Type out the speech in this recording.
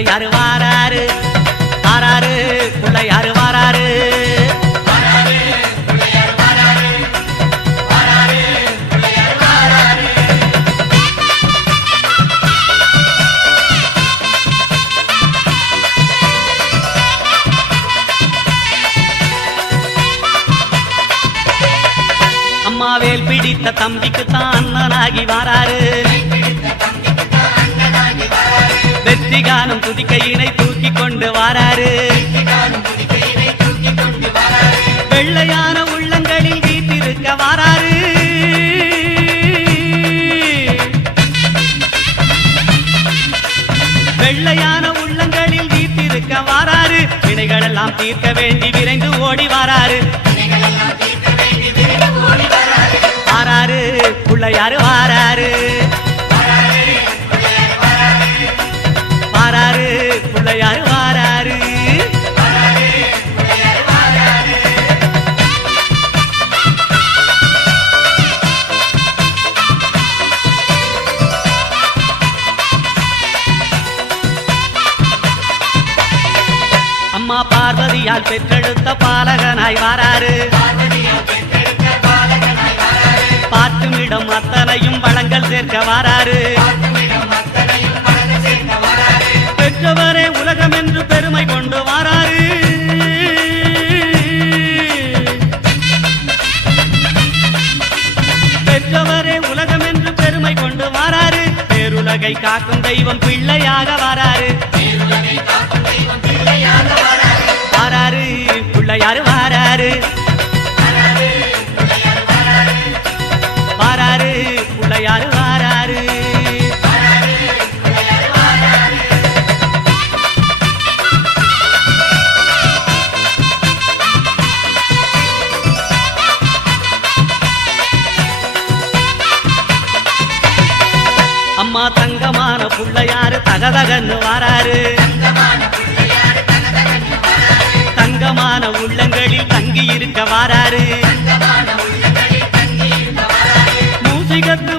பிள்ளையாரு வாராரு வாராரு பிள்ளையாரு வாராரு அம்மாவேல் பிடித்த தம்பிக்கு தான் அண்ணனாகி வாராரு வெற்றி காணும் துதிக்கையினை தூக்கி கொண்டு வாராரு வெள்ளையான உள்ளங்களில் வீட்டிருக்க வாராரு வெள்ளையான உள்ளங்களில் வீட்டிருக்க வாராரு வினைகளெல்லாம் தீர்க்க வேண்டி விரைந்து ஓடி வாராரு வாராரு பிள்ளையாரு வாராரு வாராரு பிள்ளையாரு வாராரு அம்மா பார்வதியால் பெற்றெடுத்த பாலகனாய் வாராரு பார்த்துமிடம் அத்தனையும் வளங்கள் சேர்க்க வாராரு பெற்றவரே உலகம் என்று பெருமை கொண்டு வாராரு பெற்றவரே உலகம் என்று பெருமை கொண்டு வாராரு பேருலகை காக்கும் தெய்வம் பிள்ளையாக வாராரு வாராரு பிள்ளையாரு வாராரு வாராரு பிள்ளையாரு வாராரு அம்மா தங்கமான பிள்ளையாரு தகதகன்னு வாராரு தங்கமான உள்ளங்களில் தங்கி இருக்க வாராரு மூசிகத்து